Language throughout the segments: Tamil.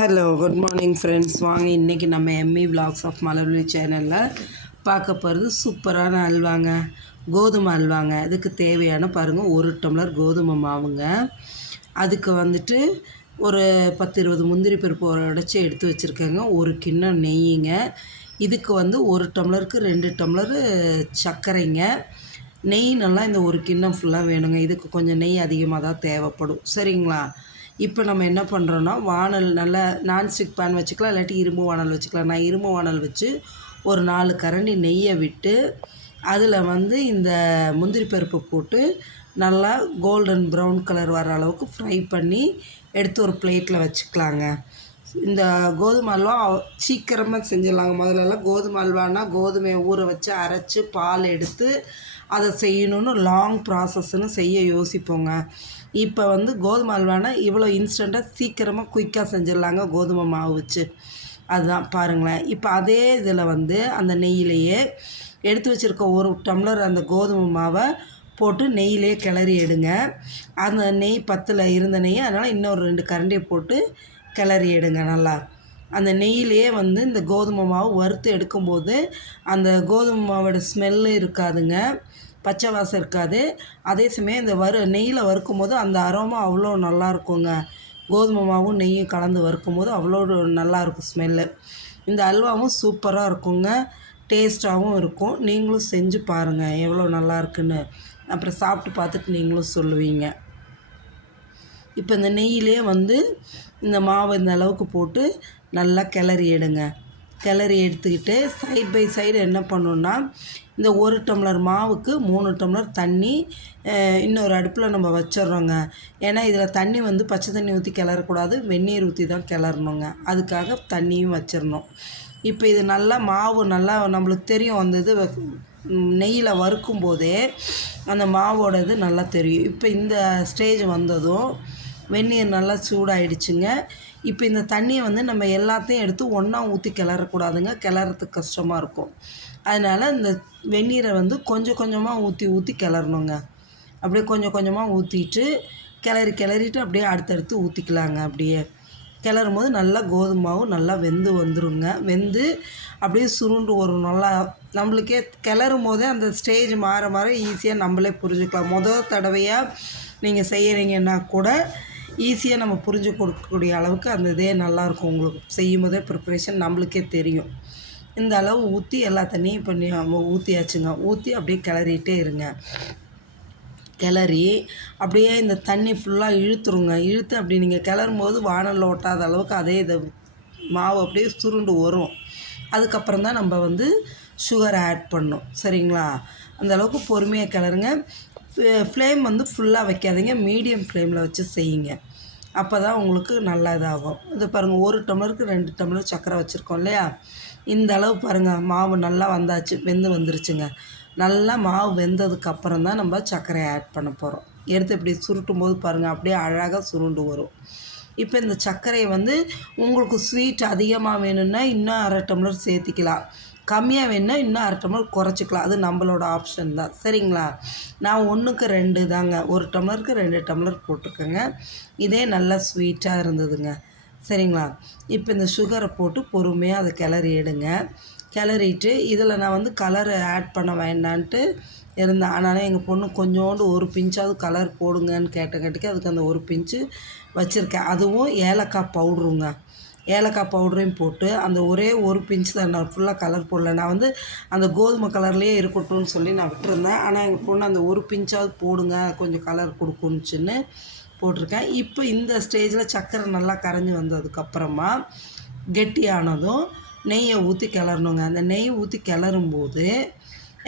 Hello good morning friends. வாங்க இன்றைக்கி நம்ம எம்மி விலாக்ஸ் ஆஃப் மலர்விழி சேனலில் பார்க்க போகிறது சூப்பரான அல்வாங்க, கோதுமை அல்வாங்க. இதுக்கு தேவையான பாருங்கள், 1 டம்ளர் கோதுமை மாவுங்க. அதுக்கு வந்துட்டு ஒரு 10-20 முந்திரி பருப்பு உடைச்சி எடுத்து வச்சுருக்கேங்க. 1 கிண்ணம் நெய்யுங்க. இதுக்கு வந்து 1 டம்ளருக்கு 2 டம்ளரு சர்க்கரைங்க. நெய் நல்லா இந்த 1 கிண்ணம் ஃபுல்லாக வேணுங்க. இதுக்கு கொஞ்சம் நெய் அதிகமாக தான் தேவைப்படும், சரிங்களா? இப்போ நம்ம என்ன பண்ணுறோன்னா, வானல் நல்லா நான்ஸ்டிக் பேன் வச்சுக்கலாம், இல்லாட்டி இரும்பு வானல் வச்சுக்கலாம். நான் இரும்பு வானல் வச்சு ஒரு 4 கரண்டி நெய்யை விட்டு அதில் வந்து இந்த முந்திரி பருப்பு போட்டு நல்லா கோல்டன் ப்ரௌன் கலர் வர அளவுக்கு ஃப்ரை பண்ணி எடுத்து ஒரு பிளேட்டில் வச்சுக்கலாங்க. இந்த கோதுமை அல்வா சீக்கிரமாக செஞ்சிடலாங்க. முதல்லலாம் கோதுமை அல்வானா கோதுமையை ஊற வச்சு அரைச்சி பால் எடுத்து அதை செய்யணுன்னு லாங் ப்ராசஸ்ன்னு செய்ய யோசிப்போங்க. இப்போ வந்து கோதுமை அல்வானா இவ்வளோ இன்ஸ்டண்ட்டாக சீக்கிரமாக குயிக்காக செஞ்சிடலாங்க கோதுமை மாவு வச்சு. அதுதான் பாருங்களேன். இப்போ அதே இதில் வந்து அந்த நெய்யிலையே எடுத்து வச்சுருக்க 1 டம்ளர் அந்த கோதுமை மாவை போட்டு நெய்யிலே கிளறி எடுங்க. அந்த நெய் பத்தில் இருந்த நெய், அதனால் இன்னொரு 2 கரண்டியை போட்டு கிளறி எடுங்க நல்லா. அந்த நெய்யிலே வந்து இந்த கோதுமை மாவு வறுத்து எடுக்கும்போது அந்த கோதுமை மாவோட ஸ்மெல்லு இருக்காதுங்க, பச்சை வாசம் இருக்காது. அதே சமயம் இந்த நெய்யில் வறுக்கும்போது அந்த அரோமா அவ்வளோ நல்லாயிருக்குங்க. கோதுமை மாவும் நெய்யும் கலந்து வறுக்கும்போது அவ்வளோ நல்லாயிருக்கும் ஸ்மெல்லு. இந்த அல்வாவும் சூப்பராக இருக்குங்க, டேஸ்ட்டாகவும் இருக்கும். நீங்களும் செஞ்சு பாருங்கள் எவ்வளோ நல்லாயிருக்குன்னு. அப்புறம் சாப்பிட்டு பார்த்துட்டு நீங்களும் சொல்லுவீங்க. இப்போ இந்த நெய்யிலே வந்து இந்த மாவு இந்த அளவுக்கு போட்டு நல்லா கிளறி எடுங்க. கிளறி எடுத்துக்கிட்டு சைட் பை சைடு என்ன பண்ணணுன்னா, இந்த 1 டம்ளர் மாவுக்கு 3 டம்ளர் தண்ணி இன்னொரு அடுப்பில் நம்ம வச்சிட்றோங்க. ஏன்னா இதில் தண்ணி வந்து பச்சை தண்ணி ஊற்றி கிளறக்கூடாது, வெந்நீர் ஊற்றி தான் கிளறணுங்க. அதுக்காக தண்ணியும் வச்சிடணும். இப்போ இது நல்லா மாவு நல்லா நம்மளுக்கு தெரியும், அந்த இது நெய்யில் வறுக்கும் போதே அந்த மாவோட இது நல்லா தெரியும். இப்போ இந்த ஸ்டேஜ் வந்ததும் வெந்நீர் நல்லா சூடாயிடுச்சுங்க. இப்போ இந்த தண்ணியை வந்து நம்ம எல்லாத்தையும் எடுத்து ஒன்றா ஊற்றி கிளறக்கூடாதுங்க, கிளறதுக்கு கஷ்டமாக இருக்கும். அதனால் இந்த வெந்நீரை வந்து கொஞ்சம் கொஞ்சமாக ஊற்றி கிளறணுங்க. அப்படியே கொஞ்சம் கொஞ்சமாக ஊற்றிட்டு கிளறிட்டு அப்படியே அடுத்தடுத்து ஊற்றிக்கலாங்க. அப்படியே கிளறும் போது நல்லா கோதுமை மாவு நல்லா வெந்து வந்துருங்க. வெந்து அப்படியே சுருண்டு வரும் நல்லா. நம்மளுக்கே கிளறும் போதே அந்த ஸ்டேஜ் மாற ஈஸியாக நம்மளே புரிஞ்சுக்கலாம். முதல் தடவையாக நீங்கள் செய்கிறீங்கன்னா கூட ஈஸியாக நம்ம புரிஞ்சு கொடுக்கக்கூடிய அளவுக்கு அந்த இதே நல்லாயிருக்கும். உங்களுக்கு செய்யும் போதே ப்ரிப்ரேஷன் நம்மளுக்கே தெரியும். இந்த அளவு ஊற்றி எல்லா தண்ணியும் பண்ணி ஊற்றியாச்சுங்க. ஊற்றி அப்படியே கிளறிட்டே இருங்க. கிளறி அப்படியே இந்த தண்ணி ஃபுல்லாக இழுத்துருங்க. இழுத்து அப்படி நீங்கள் கிளறும்போது வானலில் ஒட்டாத அளவுக்கு அதே இதை மாவு அப்படியே சுருண்டு வரும். அதுக்கப்புறம் தான் நம்ம வந்து சுகரை ஆட் பண்ணணும், சரிங்களா? அந்த அளவுக்கு பொறுமையாக கிளறுங்க. ஃப்ளேம் வந்து ஃபுல்லாக வைக்காதீங்க, மீடியம் ஃப்ளேமில் வச்சு செய்யுங்க. அப்போ தான் உங்களுக்கு நல்லா இதாகும். இது பாருங்கள், 1 டம்ளருக்கு 2 டம்ளர் சர்க்கரை வச்சுருக்கோம் இல்லையா? இந்த அளவு பாருங்கள், மாவு நல்லா வந்தாச்சு, வந்துருச்சுங்க. நல்லா மாவு வெந்ததுக்கப்புறம் தான் நம்ம சர்க்கரையை ஆட் பண்ண போகிறோம். எடுத்து இப்படி சுருட்டும் போது பாருங்கள், அப்படியே அழகாக சுருண்டு வரும். இப்போ இந்த சர்க்கரையை வந்து உங்களுக்கு ஸ்வீட் அதிகமாக வேணும்னா இன்னும் 1/2 டம்ளர் சேர்த்திக்கலாம், கம்மியாக வேணுன்னா இன்னும் 1/2 டம்ளர் குறைச்சிக்கலாம். அது நம்மளோட ஆப்ஷன் தான், சரிங்களா? நான் 1க்கு 2 தாங்க, 1 டம்ளருக்கு 2 டம்ளர் போட்டிருக்கேங்க. இதே நல்லா ஸ்வீட்டாக இருந்ததுங்க, சரிங்களா? இப்போ இந்த சுகரை போட்டு பொறுமையாக அதை கிளறி எடுங்க. கிளறிட்டு இதில் நான் வந்து கலரை ஆட் பண்ண வேண்டான்ட்டு இருந்தேன். ஆனாலும் எங்கள் பொண்ணு கொஞ்சோண்டு 1 பிஞ்சாவது கலர் போடுங்கன்னு கேட்டங்காட்டிக்கு அதுக்கு அந்த 1 பிஞ்சு வச்சுருக்கேன். அதுவும் ஏலக்காய் பவுட்ருங்க. ஏலக்காய் பவுடரையும் போட்டு அந்த ஒரே 1 பிஞ்சு தான், நான் ஃபுல்லாக கலர் போடல. நான் வந்து அந்த கோதுமை கலர்லேயே இருக்கட்டும்னு சொல்லி நான் விட்டுருந்தேன். ஆனால் எங்கள் பொண்ணு அந்த 1 பிஞ்சாவது போடுங்க, கொஞ்சம் கலர் கொடுக்குன்னுச்சின்னு போட்டிருக்கேன். இப்போ இந்த ஸ்டேஜில் சர்க்கரை நல்லா கரைஞ்சி வந்ததுக்கப்புறமா கெட்டியானதும் நெய்யை ஊற்றி கிளறணுங்க. அந்த நெய் ஊற்றி கிளறும்போது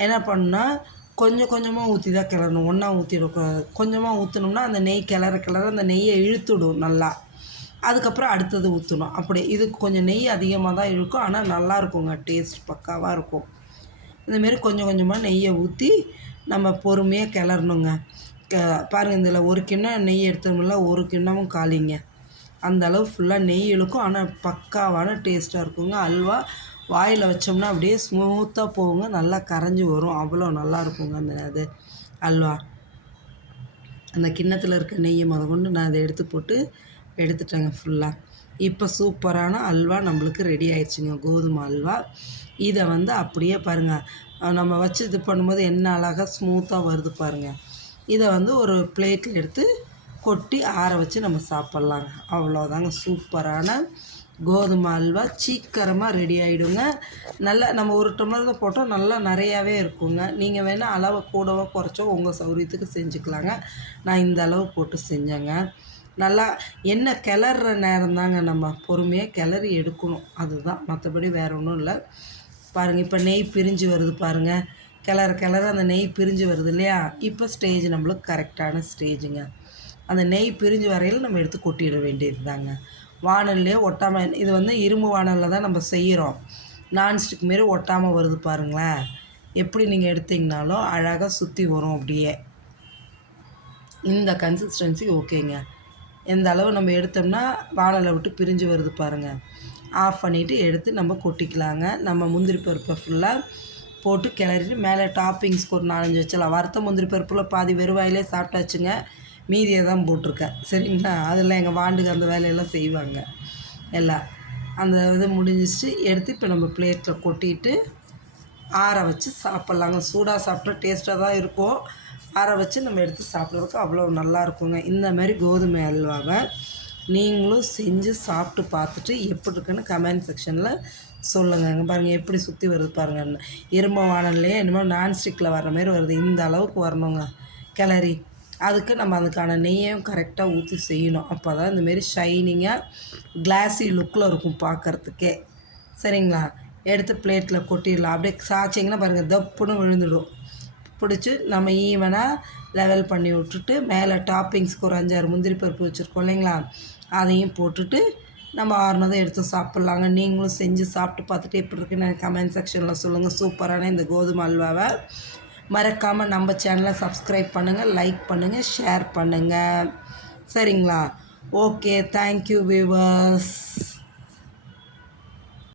என்ன பண்ணால் கொஞ்சம் கொஞ்சமாக ஊற்றி தான் கிளறணும், ஒன்றா ஊற்றிடக்கூடாது. கொஞ்சமாக ஊற்றினோம்னா அந்த நெய் கிளற அந்த நெய்யை இழுத்துடும் நல்லா. அதுக்கப்புறம் அடுத்தது ஊற்றணும். அப்படி இதுக்கு கொஞ்சம் நெய் அதிகமாக தான் இழுக்கும், ஆனால் நல்லாயிருக்குங்க, டேஸ்ட் பக்காவாக இருக்கும். இந்தமாரி கொஞ்சம் கொஞ்சமாக நெய்யை ஊற்றி நம்ம பொறுமையாக கிளறணுங்க. பாருங்கள், இதில் 1 கிண்ணம் நெய் எடுத்தோம்ல, 1 கிண்ணமும் காலிங்க. அந்த அளவு ஃபுல்லாக நெய் இழுக்கும், ஆனால் பக்காவான டேஸ்ட்டாக இருக்குங்க. அல்வா வாயில் வச்சோம்னா அப்படியே ஸ்மூத்தாக போகுங்க, நல்லா கரைஞ்சி வரும், அவ்வளோ நல்லா இருக்குங்க அந்த அல்வா. அந்த கிண்ணத்தில் இருக்க நெய்யை கொண்டு நான் அதை எடுத்து போட்டு எடுத்துட்டேங்க ஃபுல்லாக. இப்போ சூப்பரான அல்வா நம்மளுக்கு ரெடி ஆயிடுச்சுங்க, கோதுமை அல்வா. இதை வந்து அப்படியே பாருங்கள், நம்ம வச்சு இது பண்ணும்போது என்ன அழகாக ஸ்மூத்தாக வருது பாருங்கள். இதை வந்து ஒரு பிளேட்டில் எடுத்து கொட்டி ஆற வச்சு நம்ம சாப்பிட்லாங்க. அவ்வளோதாங்க, சூப்பரான கோதுமை அல்வா சீக்கிரமாக ரெடி ஆகிடுங்க. நல்லா நம்ம ஒரு டம்ளர் தான் போட்டோம், நல்லா நிறையாவே இருக்குங்க. நீங்கள் வேணால் அளவை கூடவோ குறைச்சோ உங்கள் சௌரியத்துக்கு செஞ்சுக்கலாங்க. நான் இந்த அளவு போட்டு செஞ்சேங்க. நல்லா எண்ணெய் கிளற நேரம் தாங்க, நம்ம பொறுமையாக கிளறி எடுக்கணும், அதுதான், மற்றபடி வேறு ஒன்றும் இல்லை. பாருங்கள், இப்போ நெய் பிரிஞ்சு வருது பாருங்கள். கிளற அந்த நெய் பிரிஞ்சு வருது இல்லையா? இப்போ ஸ்டேஜ் நம்மளுக்கு கரெக்டான ஸ்டேஜுங்க. அந்த நெய் பிரிஞ்சு வரையில் நம்ம எடுத்து கொட்டிட வேண்டியது தாங்க. வானல்லையே ஒட்டாமல், இது வந்து இரும்பு வானலில் தான் நம்ம செய்கிறோம். நான்ஸ்டிக் மாரி ஒட்டாமல் வருது பாருங்களேன். எப்படி நீங்கள் எடுத்திங்கனாலும் அழகாக சுற்றி வரும் அப்படியே. இந்த கன்சிஸ்டன்சி ஓகேங்க. எந்த அளவு நம்ம எடுத்தோம்னா வானலை விட்டு பிரிஞ்சு வருது பாருங்கள். ஆஃப் பண்ணிவிட்டு எடுத்து நம்ம கொட்டிக்கலாங்க. நம்ம முந்திரி பருப்பை ஃபுல்லாக போட்டு கிளறிட்டு மேலே டாப்பிங்ஸ்க்கு ஒரு 4-5 வச்சலாம். வறுத்த முந்திரி பருப்பில் பாதி வெறுவாயிலே சாப்பிட்டாச்சுங்க, மீதியை தான் போட்டிருக்கேன், சரிங்களா? அதெல்லாம் எங்கள் வாண்டுக்கு அந்த வேலையெல்லாம் செய்வாங்க எல்லாம். அந்த இது முடிஞ்சிச்சு, எடுத்து இப்போ நம்ம பிளேட்டில் கொட்டிட்டு ஆற வச்சு சாப்பிட்லாங்க. சூடாக சாப்பிட்டா டேஸ்ட்டாக தான் இருக்கும், ஆற வச்சு நம்ம எடுத்து சாப்பிட்றதுக்கு அவ்வளோ நல்லா இருக்குங்க. இந்த மாதிரி கோதுமை அல்வாவை நீங்களும் செஞ்சு சாப்பிட்டு பார்த்துட்டு எப்படி இருக்குன்னு கமெண்ட் செக்ஷனில் சொல்லுங்கள். இங்கே பாருங்கள் எப்படி சுற்றி வருது பாருங்கள். இரும்பு வானல்லையே என்னமோ நான்ஸ்டிக்கில் வர்ற மாதிரி வருது. இந்த அளவுக்கு வரணுங்க கிளறி. அதுக்கு நம்ம அதுக்கான நெய்யையும் கரெக்டாக ஊற்றி செய்யணும். அப்போ தான் இந்தமாரி ஷைனிங்காக கிளாஸி லுக்கில் இருக்கும் பார்க்குறதுக்கே, சரிங்களா? எடுத்து பிளேட்டில் கொட்டிடலாம். அப்படியே சாய்ச்சிங்கன்னா பாருங்கள், தப்புன்னு விழுந்துடும். பிடிச்சி நம்ம ஈவனாக லெவல் பண்ணி விட்டுட்டு மேலே டாப்பிங்ஸ்க்கு ஒரு 5-6 முந்திரி பருப்பு வச்சுருக்கோம் இல்லைங்களா, அதையும் போட்டுட்டு நம்ம ஆறுனதை எடுத்து சாப்பிட்லாங்க. நீங்களும் செஞ்சு சாப்பிட்டு பார்த்துட்டு எப்படி இருக்குன்னு எனக்கு கமெண்ட் செக்ஷனில் சொல்லுங்கள். சூப்பரான இந்த கோதுமை அல்வாவை மறக்காமல் நம்ம சேனலை சப்ஸ்கிரைப் பண்ணுங்கள், லைக் பண்ணுங்கள், ஷேர் பண்ணுங்கள், சரிங்களா? Okay, thank you viewers.